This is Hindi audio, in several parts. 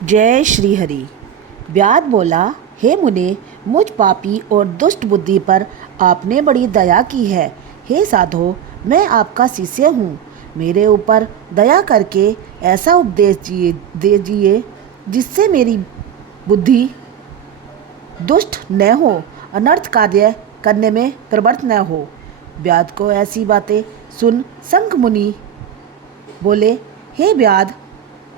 जय श्री हरि। व्याध बोला, हे मुने, मुझ पापी और दुष्ट बुद्धि पर आपने बड़ी दया की है। हे साधो, मैं आपका शिष्य हूँ। मेरे ऊपर दया करके ऐसा उपदेश दीजिए जिससे मेरी बुद्धि दुष्ट न हो, अनर्थ कार्य करने में प्रवृत्त न हो। व्याध को ऐसी बातें सुन शंख मुनि बोले, हे व्याध,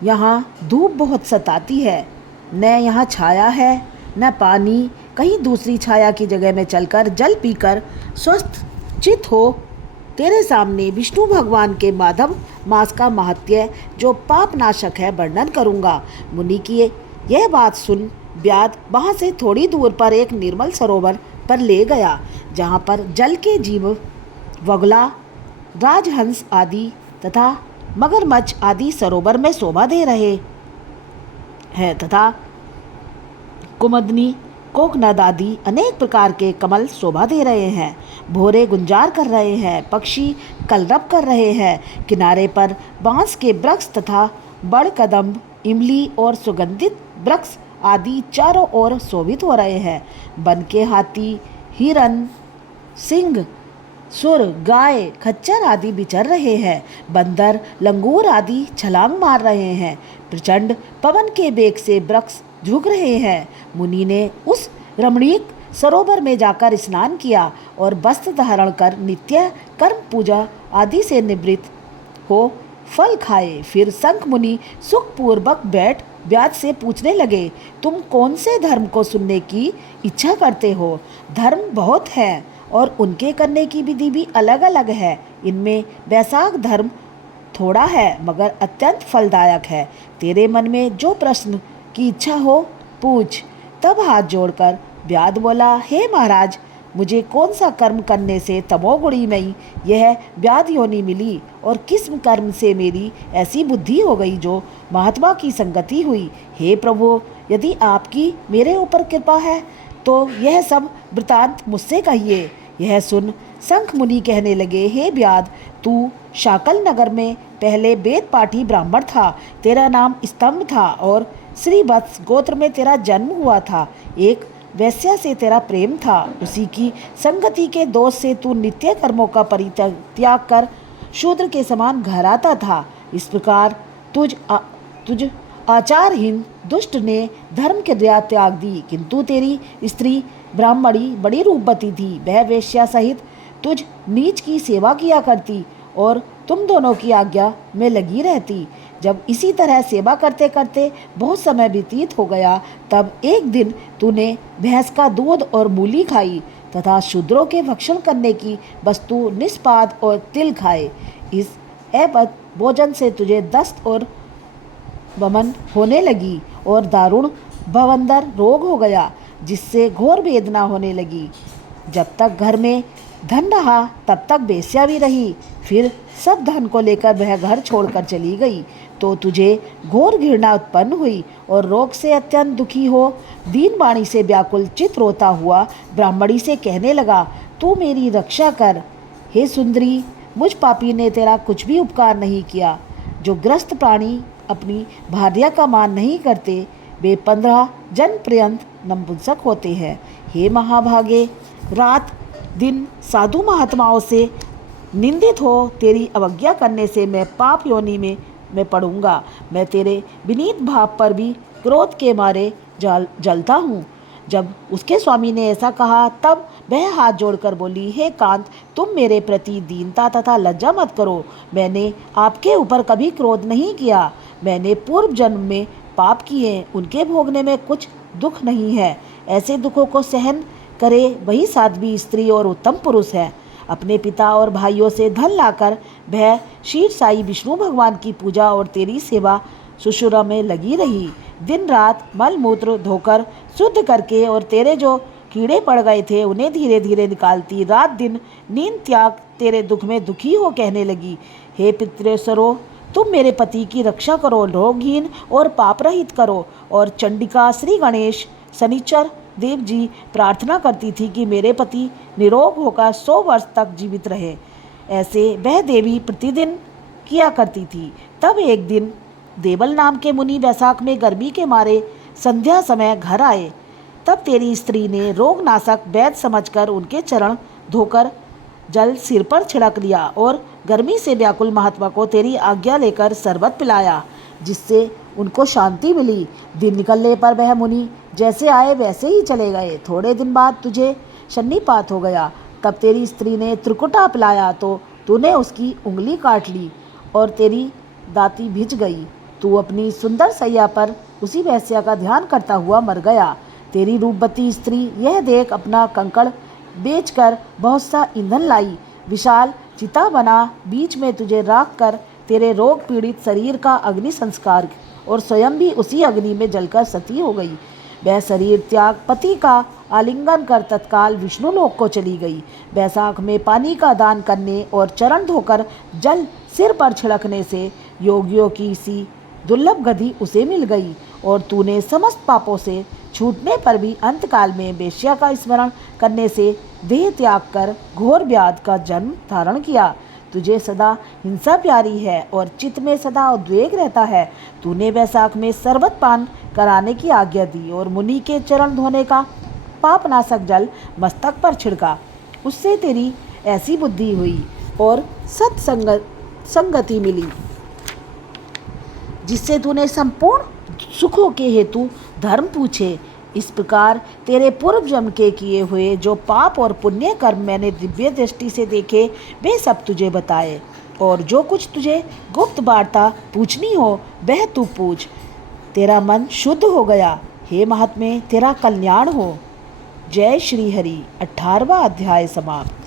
यहाँ धूप बहुत सताती है, न यहाँ छाया है न पानी। कहीं दूसरी छाया की जगह में चलकर जल पीकर स्वस्थ चित हो तेरे सामने विष्णु भगवान के माधव मास का महत्य जो पाप नाशक है वर्णन करूँगा। मुनि की यह बात सुन व्याध वहाँ से थोड़ी दूर पर एक निर्मल सरोवर पर ले गया, जहाँ पर जल के जीव वगला, राजहंस आदि तथा मगरमच्छ आदि सरोवर में शोभा दे रहे हैं तथा कुमदनी, कोकनद आदि अनेक प्रकार के कमल शोभा दे रहे हैं। भोरे गुंजार कर रहे हैं, पक्षी कलरव कर रहे हैं। किनारे पर बांस के वृक्ष तथा बड़ कदम्ब, इमली और सुगंधित वृक्ष आदि चारों ओर शोभित हो रहे हैं। वन के हाथी, हिरन, सिंह, सुर, गाय, खच्चर आदि विचर रहे हैं। बंदर, लंगूर आदि छलांग मार रहे हैं। प्रचंड पवन के वेग से वृक्ष झुक रहे हैं। मुनि ने उस रमणीक सरोवर में जाकर स्नान किया और वस्त्र धारण कर नित्य कर्म पूजा आदि से निवृत्त हो फल खाए। फिर शंख मुनि सुखपूर्वक बैठ व्याध से पूछने लगे, तुम कौन से धर्म को सुनने की इच्छा करते हो? धर्म बहुत है और उनके करने की विधि भी अलग अलग है। इनमें वैशाख धर्म थोड़ा है मगर अत्यंत फलदायक है। तेरे मन में जो प्रश्न की इच्छा हो पूछ। तब हाथ जोड़कर व्याध बोला, हे महाराज, मुझे कौन सा कर्म करने से तमोगुणी में यह व्याध योनि मिली और किस कर्म से मेरी ऐसी बुद्धि हो गई जो महात्मा की संगति हुई? हे प्रभु, यदि आपकी मेरे ऊपर कृपा है तो यह सब वृतांत मुझसे कहिए। यह सुन शंख मुनि कहने लगे, हे व्याध, तू शाकल नगर में पहले वेद पाठी ब्राह्मण था। तेरा नाम स्तंभ था और श्रीवत्स गोत्र में तेरा जन्म हुआ था। एक वैश्या से तेरा प्रेम था। उसी की संगति के दोष से तू नित्य कर्मों का परित्याग कर शूद्र के समान घर आता था। इस प्रकार तुझ आचारहीन दुष्ट ने धर्म क्रिया त्याग दी, किंतु तेरी स्त्री ब्राह्मणी बड़ी रूपवती थी। वह वेश्या सहित तुझ नीच की सेवा किया करती और तुम दोनों की आज्ञा में लगी रहती। जब इसी तरह सेवा करते करते बहुत समय व्यतीत हो गया, तब एक दिन तूने भैंस का दूध और मूली खाई तथा शूद्रों के भक्षण करने की वस्तु निष्पाद और तिल खाए। इस अवैध भोजन से तुझे दस्त और वमन होने लगी और दारुण भवंदर रोग हो गया, जिससे घोर वेदना होने लगी। जब तक घर में धन रहा तब तक वेश्या भी रही। फिर सब धन को लेकर वह घर छोड़कर चली गई तो तुझे घोर घृणा उत्पन्न हुई और रोग से अत्यंत दुखी हो दीन वाणी से व्याकुल चित रोता हुआ ब्राह्मणी से कहने लगा, तू मेरी रक्षा कर। हे सुंदरी, मुझ पापी ने तेरा कुछ भी उपकार नहीं किया। जो ग्रस्त प्राणी अपनी भार्या का मान नहीं करते वे 15 जन्म पर्यंत नपुंसक होते हैं। हे महाभागे, रात दिन साधु महात्माओं से निंदित हो तेरी अवज्ञा करने से मैं पाप योनि में पड़ूंगा। मैं तेरे विनीत भाव पर भी क्रोध के मारे जलता हूँ। जब उसके स्वामी ने ऐसा कहा तब वह हाथ जोड़कर बोली, हे कांत, तुम मेरे प्रति दीनता तथा लज्जा मत करो। मैंने आपके ऊपर कभी क्रोध नहीं किया। मैंने पूर्व जन्म में पाप किए, उनके भोगने में कुछ दुख नहीं है। ऐसे दुखों को सहन करे वही साध्वी स्त्री और उत्तम पुरुष है। अपने पिता और भाइयों से धन लाकर वह शीर साई विष्णु भगवान की पूजा और तेरी सेवा शुश्रूषा में लगी रही। दिन रात मल मूत्र धोकर शुद्ध करके और तेरे जो कीड़े पड़ गए थे उन्हें धीरे धीरे निकालती। रात दिन नींद त्याग तेरे दुख में दुखी हो कहने लगी, हे पितृसरो, तुम मेरे पति की रक्षा करो, रोगहीन और पाप रहित करो। और चंडिका, श्री गणेश, शनिचर देव जी प्रार्थना करती थी कि मेरे पति निरोग होकर 100 वर्ष तक जीवित रहे। ऐसे वह देवी प्रतिदिन किया करती थी। तब एक दिन देवल नाम के मुनि वैशाख में गर्मी के मारे संध्या समय घर आए। तब तेरी स्त्री ने रोगनाशक वैद्य समझकर उनके चरण धोकर जल सिर पर छिड़क लिया और गर्मी से व्याकुल महात्मा को तेरी आज्ञा लेकर शरबत पिलाया, जिससे उनको शांति मिली। दिन निकलने पर वह मुनि जैसे आए वैसे ही चले गए। थोड़े दिन बाद तुझे सन्निपात हो गया। तब तेरी स्त्री ने त्रिकुटा पिलाया तो तूने उसकी उंगली काट ली और तेरी दाती भिज गई। तू अपनी सुंदर सैया पर उसी वेश्या का ध्यान करता हुआ मर गया। तेरी रूपवती स्त्री यह देख अपना कंकड़ बेचकर बहुत सा ईंधन लाई, विशाल चिता बना, बीच में तुझे राख कर तेरे रोग पीड़ित शरीर का अग्नि संस्कार और स्वयं भी उसी अग्नि में जलकर सती हो गई। वह शरीर त्याग पति का आलिंगन कर तत्काल विष्णु लोक को चली गई। वैशाख में पानी का दान करने और चरण धोकर जल सिर पर छिड़कने से योगियों की सी दुर्लभ गति उसे मिल गई और तूने समस्त पापों से छूटने पर भी अंतकाल में वेश्या का स्मरण करने से देह त्याग कर घोर व्याध का जन्म धारण किया। तुझे सदा हिंसा प्यारी है और चित्त में सदा उद्वेग रहता है। तूने वैशाख में शरबत पान कराने की आज्ञा दी और मुनि के चरण धोने का पापनाशक जल मस्तक पर छिड़का। उससे तेरी ऐसी बुद्धि हुई और संगति मिली, जिससे तूने संपूर्ण सुखों के हेतु धर्म पूछे। इस प्रकार तेरे पूर्व जन्म के किए हुए जो पाप और पुण्य कर्म मैंने दिव्य दृष्टि से देखे वे सब तुझे बताए, और जो कुछ तुझे गुप्त वार्ता पूछनी हो वह तू पूछ। तेरा मन शुद्ध हो गया। हे महात्मे, तेरा कल्याण हो। जय श्री हरि। 18वां अध्याय समाप्त।